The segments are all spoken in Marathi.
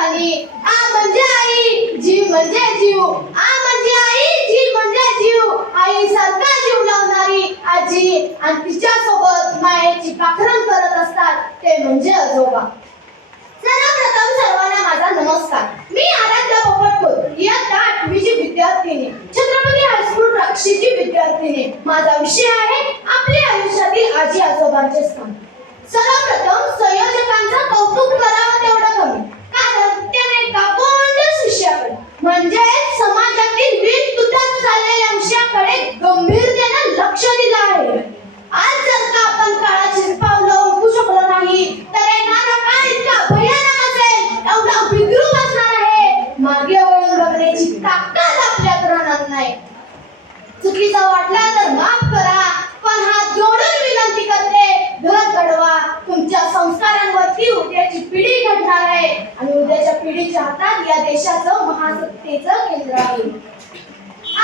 पाणी, आ म्हणजे आई, जी म्हणजे जीव, आ म्हणजे आई, जी म्हणजे जीव, आई सारखा जीव लावणारी आजी आणि तिच्या सोबत मायेची पाखरण करत असतात ते म्हणजे आजोबा. सर्वप्रथम सर्वांना माझा नमस्कार. मी आराध्या पोपटकर, इयत्ता 8वीची विद्यार्थिनी, छत्रपती हायस्कूल राक्षीची विद्यार्थिनी. माझा विषय आहे आपल्या आयुष्यातील आजी आजोबांचे स्थान. सर्वप्रथम संयोजकांचं कौतुक करावं तेवढं कमी, कारण त्याने एका बोंडस विषयाकडे म्हणजे समाजातील वीज तुटत चाललेल्या विषयाकडे गंभीरतेने लक्ष दिलं आहे. आज जर का आपण काळाची पावलं ओळखू शकलो नाही तर येणारा काळ इतका भयानक असेल, एवढा विद्रूप असणार आहे, मागे वळून बघण्याची ताकद आपल्यात राहणार नाही. चुकीचा वाटला तर माफ करा, पण हात जोडून विनंती करते, घर घडवा. तुमच्या संस्कारांवरती उद्याची पिढी घडणार आहे आणि उद्याच्या पिढीच्या हातात या देशाचं महासत्तेचं केंद्र आहे.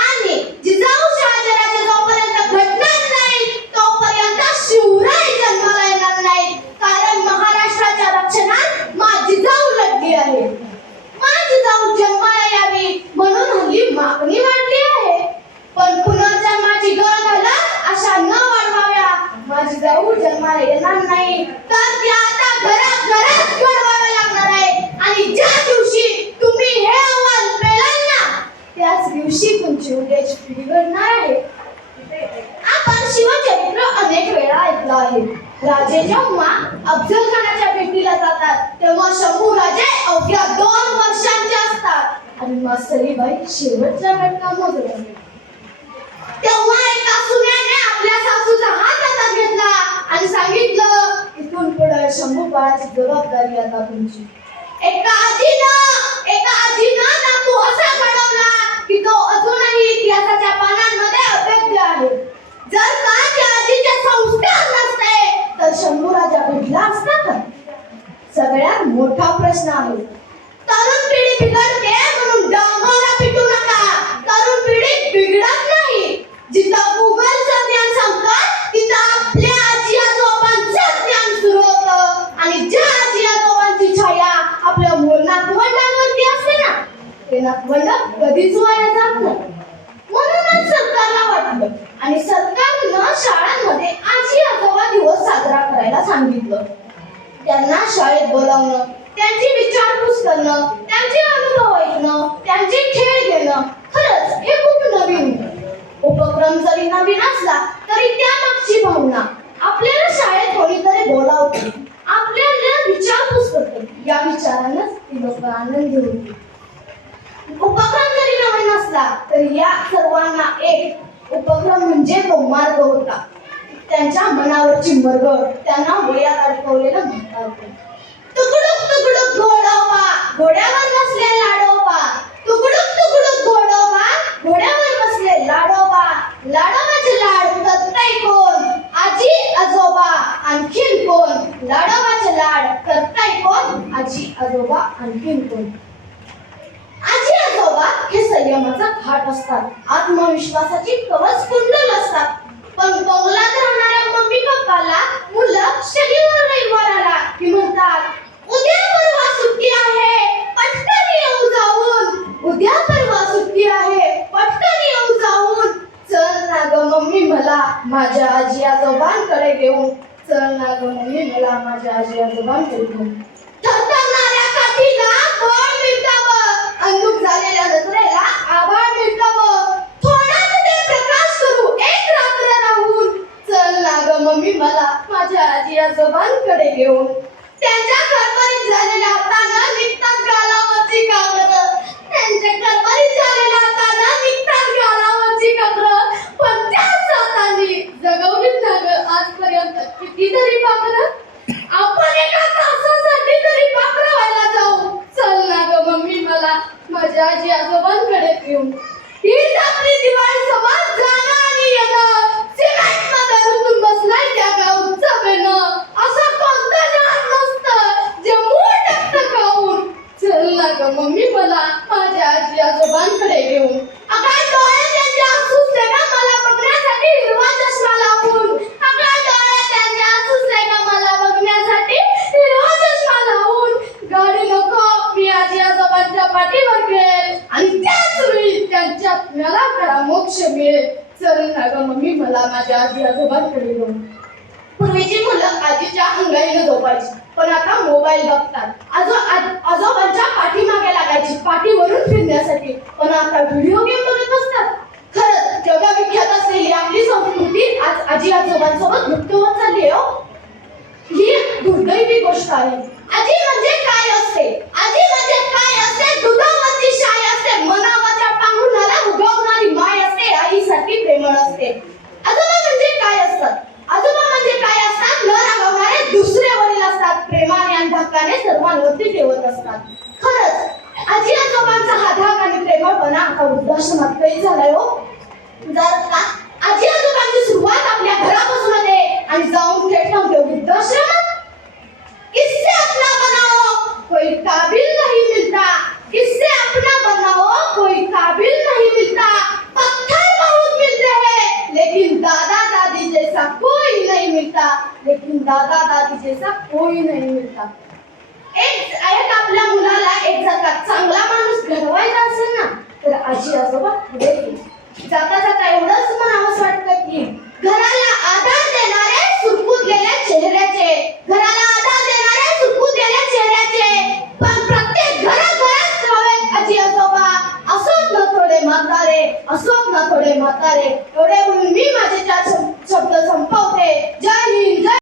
आणि जिजाऊ शहाजीराजे जोपर्यंत घडणार नाही तोपर्यंत शिवराय जन्माला येणार नाही, कारण महाराष्ट्राच्या रक्षणात मा जिजाऊ लढली आहे. मा जिजाऊ जन्माला यावी म्हणून हल्ली मागणी वाढली आहे, पण पुनर्जन्माची गळ घालत अशा न वाढवाव्या. मा जिजाऊ जन्माला येणार नाही तर त्या आता घरात घडवाव्या लागणार आहे. आणि ज्या दिवशी तुम्ही हे आव्हान पेलाल ना त्याच दिवशी तुमची उद्याची पिढी घडणार आहे. आपण शिवचरित्र अनेक वेळा ऐकलं आहे. राजे जेव्हा अफजल खानाच्या भेटीला जातात तेव्हा शंभू राजे अवघ्या 2 वर्षांचे असतात आणि मास्तरीबाई शेवटच्या घटकांमध्ये होते. तेव्हा एका सुन्याने आपल्या सासूचा हात हातात घेतला आणि सांगितलं, इथून पुढे शंभू बाळाची जबाबदारी आता तुमची. एका आजीनं नातू असा घडवला की तो अजूनही इतिहासाच्या पानांमध्ये अभेद्य आहे. जर का त्या आजीचे संस्कार नसते तर शंभू राजा भेटला असता का? सगळ्यात मोठा प्रश्न आहे. तरुण पिढी बिघडते म्हणून डांबरा पिटू नका. तरुण पिढी बिघडत नाही. जिथं गुगलचं ज्ञान संपतं तिथं आपल्या आजी आजोबांचं ज्ञान सुरू होतं. आणि ज्या आजी आजोबांची छाया आपल्या नातवंडांवरती असते ना ते नातवंड कधीच वाया जात नाही. म्हणूनच सरकारला वाटलं आणि सरकारनं शाळांमध्ये आजी आजोबा दिवस साजरा करायला सांगितलं. त्यांना शाळेत बोलावणं, त्यांची विचारपूस करणं, त्यांचे अनुभव ऐकणं, त्यांचे खेळ घेणं, खरंच हे खूप नवीन. उपक्रम जरी नवीन असला तरी त्यामागची भावना आपल्याला शाळेत कोणीतरी बोलावते, आपल्याला विचारपूस करते, या विचारानंच ती लोक आनंदी होती. उपक्रम जरी नवीन असला तरी या सर्वांना एक उपक्रम म्हणजे तो मार्ग होता. त्यांच्या मनावरची मरगळ त्यांना वयात अडकवलेलं म्हणता होतं. तुकडुक तुकडुक घोडोबा घोड्यावर बसले लाडोबा, तुकडुक तुकडुक घोडोबा घोड्यावर बसले लाडोबा, लाडोबाचे लाड करताय कोण? आजी आजोबा आणखीन कोण? लाडोबाचे लाड करताय कोण? आजी आजोबा आणखीन कोण? आजी आजोबा हे संयमाचा घाट असतात, आत्मविश्वासाची कवच कुंडल असतात. पण बंगलात राहणाऱ्या मम्मी पप्पाला मुलं शनिवार रविवार आला की म्हणतात, उद्या परवा सुट्टी आहे पटकन येऊ जाऊन, उद्या परवा सुट्टी आहे पटकन येऊ जाऊन. चल ना ग मम्मी मला माझ्या आजी आजोबांकडे घेऊन, चल ना ग मम्मी मला माझ्या आजी आजोबांकडे घेऊन. थरथरणाऱ्या काठीला बळ मिळतं बघ, अंधुक झालेल्या नजरेला आभाळ मिळतं बघ, थोडाच ते प्रकाश करू एक रात्र राहून. चल ना ग मम्मी मला माझ्या आजी आजोबांकडे घेऊन. त्यांच्या करपरीत झालेल्या हातानं निघतात गालावरची काकडं, त्यांच्या करपरीत झालेल्या हातानं निघतात गालावरची काकडं, पण त्याच हातांनी जगवलीत ना ग आजपर्यंत कितीतरी पाखरं. आपण एका तासासाठी तरी पाखरं व्हायला जाऊ. चल ना ग मम्मी मला माझ्या आजी आजोबांकडे घेऊन. हीच आपली दिवाळी समाज जाणं आणि येणं, सिमेंटमध्ये रुतून बसलाय त्या गावचं बेणं. असं कोणतं जहान नसतं जे मूळ टाकतं खाऊन. चल ना ग मम्मी मला माझ्या आजी आजोबांकडे घेऊन. अगं डोळे त्यांच्या सुचले का मला बघण्यासाठी हिरवा चष्मा लावून, अगं डोळे त्यांच्या सुचले का मला बघण्यासाठी हिरवा चष्मा लावून. गाडी नको मी आजी आजोबांच्या पाठीवर खेळ आणि त्याच वेळी त्यांच्या आत्म्याला खरा मोक्ष मिळेल. चल ना ग मम्मी, मला माझ्या आजी आजोबांकडे घेऊन. पूर्वीची मुलं आजीच्या अंगाईनं झोपायची, पण आता मोबाईल बघतात. आजोबांच्या पाठीमागे लागायची पाठीवरून फिरण्यासाठी, पण आता व्हिडिओ गेम बघत असतात. खरंच जगविख्यात असलेली आपली संस्कृती आज आजी आजोबांसोबत लुप्त होत चालली आहे हो. ही दुर्दैवी गोष्ट आहे. आजी म्हणजे काय असते? आजी म्हणजे काय असते? दुधावरची शाई असते, मनावाच्या पांघरुणाला उगवणारी माय असते, आईसाठी प्रेमळ असते. आजोबा म्हणजे काय असतात? आजोबा म्हणजे काय असतात? न रागवणारे दुसरे वडील असतात, प्रेमाने आणि धाकाने सर्वांवरती ठेवत असतात. खरंच आजी आजोबांचा हा धाक आणि प्रेमळपणा आता वृद्धाश्रमात कैद झालाय हो. जर का आजी आजोबांची सुरुवात आपल्या घरापासून होते आणि जाऊन थेट थांबते वृद्धाश्रमात. किससे अपना बनाओ कोई काबिल नहीं मिलता, किससे अपना बनाओ कोई काबिल नहीं मिलता. पत्थर बहुत मिलते हैं लेकिन दादा दादी जैसा कोई नहीं मिलता, लेकिन दादा दादी जैसा कोई नहीं मिलता. एक आपल्या मुलाला एक जर का चांगला माणूस घडवायचा असेल ना, तर आजी आजोबा पुढे येईल. जाता जाता एवढंच म्हणावंसं वाटतं की घराला आधार देणारे सुरकुतलेल्या चेहऱ्याचे,